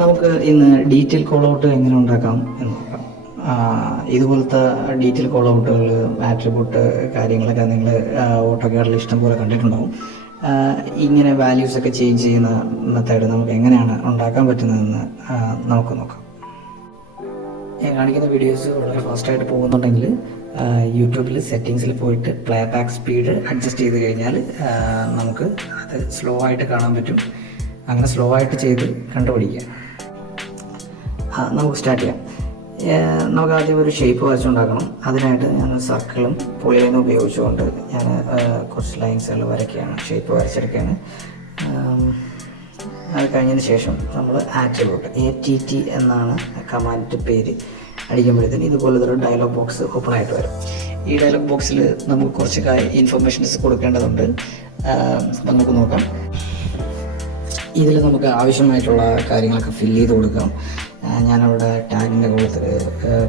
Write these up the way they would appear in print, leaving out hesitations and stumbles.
നമുക്ക് ഇന്ന് detail call out എങ്ങനെ ഉണ്ടാക്കാം എന്ന് നോക്കാം. ഇതുപോലത്തെ ഡീറ്റെയിൽ കോൾ ഔട്ടുകൾ, ആട്രിബ്യൂട്ട് കാര്യങ്ങളൊക്കെ നിങ്ങൾ ഓട്ടോകാഡിൽ ഇഷ്ടം പോലെ കണ്ടിട്ടുണ്ടാവും. ഇങ്ങനെ വാല്യൂസൊക്കെ ചേഞ്ച് ചെയ്യുന്ന മെത്തേഡ് നമുക്ക് എങ്ങനെയാണ് ഉണ്ടാക്കാൻ പറ്റുന്നതെന്ന് നമുക്ക് നോക്കാം. ഞാൻ കാണിക്കുന്ന വീഡിയോസ് വളരെ ഫാസ്റ്റായിട്ട് പോകുന്നുണ്ടെങ്കിൽ യൂട്യൂബിൽ സെറ്റിങ്സിൽ പോയിട്ട് പ്ലേ ബാക്ക് സ്പീഡ് അഡ്ജസ്റ്റ് ചെയ്ത് കഴിഞ്ഞാൽ നമുക്ക് അത് സ്ലോ ആയിട്ട് കാണാൻ പറ്റും. അങ്ങനെ സ്ലോ ആയിട്ട് ചെയ്ത് കണ്ടുപിടിക്കുക. നമുക്ക് സ്റ്റാർട്ട് ചെയ്യാം. നമുക്ക് ആദ്യം ഒരു ഷേപ്പ് വരച്ചുണ്ടാക്കണം. അതിനായിട്ട് ഞാൻ സർക്കിളും പോളിലൈനും ഉപയോഗിച്ചുകൊണ്ട് ഞാൻ കുറച്ച് ലൈൻസുകൾ വരയ്ക്കുകയാണ്, ഷേപ്പ് വരച്ചെടുക്കുകയാണ്. അത് കഴിഞ്ഞതിന് ശേഷം നമ്മൾ ആട്രിബ്യൂട്ട് ATT എന്നാണ് കമാൻഡിൻ്റെ പേര് അടിക്കുമ്പോഴത്തേന് ഇതുപോലത്തെ ഒരു ഡയലോഗ് ബോക്സ് ഓപ്പൺ ആയിട്ട് വരും. ഈ ഡയലോഗ് ബോക്സിൽ നമുക്ക് കുറച്ച് ഇൻഫർമേഷൻസ് കൊടുക്കേണ്ടതുണ്ട്. നമുക്ക് നോക്കാം. ഇതിൽ നമുക്ക് ആവശ്യമായിട്ടുള്ള കാര്യങ്ങളൊക്കെ ഫില്ല് ചെയ്ത് കൊടുക്കാം. ഞാനവിടെ ടാഗിൻ്റെ കൂട്ടത്തിൽ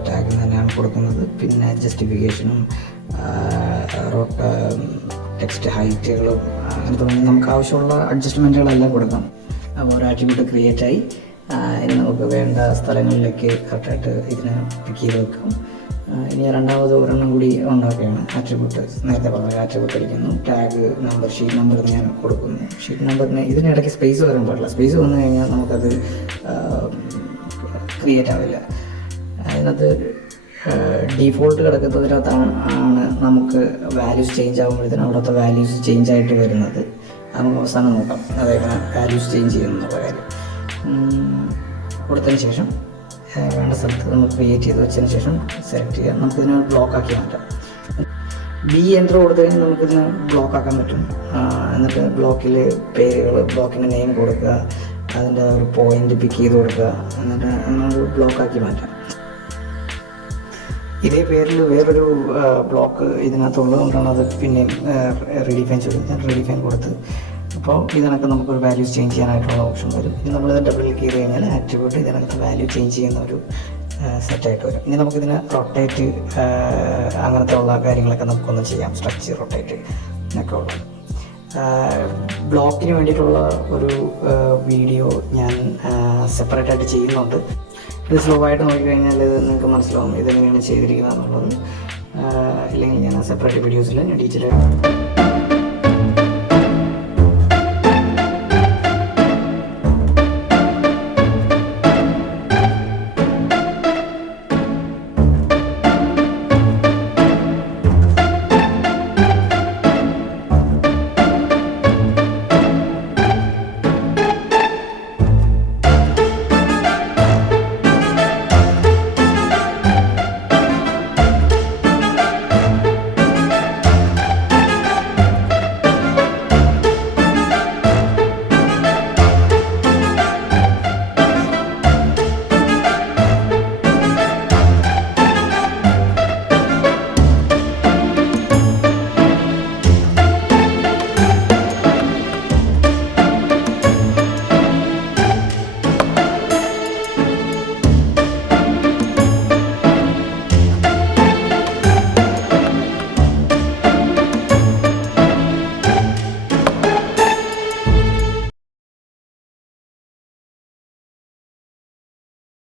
ടാഗിൽ തന്നെയാണ് കൊടുക്കുന്നത്. പിന്നെ ജസ്റ്റിഫിക്കേഷനും ടെക്സ്റ്റ് ഹൈറ്റുകളും അങ്ങനെ തുടങ്ങി നമുക്ക് ആവശ്യമുള്ള അഡ്ജസ്റ്റ്മെൻറ്റുകളെല്ലാം കൊടുക്കാം. അപ്പോൾ ഒരു ആട്രിബ്യൂട്ട് ക്രിയേറ്റ് ആയി. ഇനി നമുക്ക് വേണ്ട സ്ഥലങ്ങളിലേക്ക് കറക്റ്റായിട്ട് ഇതിനെ പിക്ക് ചെയ്ത് വെക്കാം. ഇനി രണ്ടാമത് ഒരെണ്ണം കൂടി ഉണ്ടാക്കുകയാണ്. ആട്രിബ്യൂട്ട് നേരത്തെ പറഞ്ഞ ആട്രിബ്യൂട്ട് അടിക്കുന്നു. ടാഗ് നമ്പർ, ഷീറ്റ് നമ്പർ ഞാൻ കൊടുക്കുന്നു. ഷീറ്റ് നമ്പറിന് ഇതിനിടയ്ക്ക് സ്പേസ് വരാൻ പാടില്ല. സ്പേസ് വന്നു കഴിഞ്ഞാൽ നമുക്കത് ക്രിയേറ്റ് ആവില്ല. അതിനകത്ത് ഡീഫോൾട്ട് കിടക്കുന്നതിനകത്താണ് നമുക്ക് വാല്യൂസ് ചേഞ്ച് ആകുമ്പോഴത്തേനും അവിടുത്തെ വാല്യൂസ് ചേഞ്ച് ആയിട്ട് വരുന്നത്. നമുക്ക് അവസാനം നോക്കാം അതെങ്ങനെ വാല്യൂസ് ചേഞ്ച് ചെയ്യുന്നുള്ള കാര്യം. കൊടുത്തതിന് ശേഷം വേണ്ട സ്ഥലത്ത് നമുക്ക് ക്രിയേറ്റ് ചെയ്ത് വെച്ചതിന് ശേഷം സെലക്ട് ചെയ്യാം. നമുക്കിതിനെ ബ്ലോക്കാക്കി മാറ്റാം. B എൻ്റർ കൊടുത്തു കഴിഞ്ഞാൽ നമുക്കിതിനെ ബ്ലോക്കാക്കാൻ പറ്റും. എന്നിട്ട് ബ്ലോക്കിൽ പേരുകൾ, ബ്ലോക്കിൻ്റെ നെയിം കൊടുക്കുക, അതിൻ്റെ ഒരു പോയിൻ്റ് പിക്ക് ചെയ്ത് കൊടുക്കുക, എന്നിട്ട് നമുക്ക് ബ്ലോക്കാക്കി മാറ്റാം. ഇതേ പേരിൽ വേറൊരു ബ്ലോക്ക് ഇതിനകത്തുള്ളതുകൊണ്ടാണ് അത് പിന്നെയും റീഡിഫൈൻ ചെയ്ത് ഞാൻ റീഡിഫൈൻ കൊടുത്ത്. അപ്പോൾ ഇതിനകത്ത് നമുക്കൊരു വാല്യൂസ് ചേഞ്ച് ചെയ്യാനായിട്ടുള്ള ഓപ്ഷൻ വരും. ഇനി നമ്മളിത് ഡബിൾ ക്ലിക്ക് ചെയ്ത് കഴിഞ്ഞാൽ ആട്രിബ്യൂട്ട് ഇതിനകത്ത് വാല്യൂ ചേഞ്ച് ചെയ്യുന്ന ഒരു സെറ്റായിട്ട് വരും. ഇനി നമുക്കിതിനെ റൊട്ടേറ്റ് അങ്ങനത്തെ ഉള്ള കാര്യങ്ങളൊക്കെ നമുക്കൊന്ന് ചെയ്യാം. സ്ട്രക്ചർ റൊട്ടേറ്റ് എന്നൊക്കെ ഉള്ളത്. ബ്ലോക്കിന് വേണ്ടിയിട്ടുള്ള ഒരു വീഡിയോ ഞാൻ സെപ്പറേറ്റ് ആയിട്ട് ചെയ്യുന്നുണ്ട്. ഇത് സ്ലോ ആയിട്ട് നോക്കിക്കഴിഞ്ഞാൽ ഇത് നിങ്ങൾക്ക് മനസ്സിലാവും ഇതെങ്ങനെയാണ് ചെയ്തിരിക്കുന്നത് എന്നുള്ളത്. ഇല്ലെങ്കിൽ ഞാൻ സെപ്പറേറ്റ് വീഡിയോസിൽ ഞാൻ ഡീറ്റെയിൽ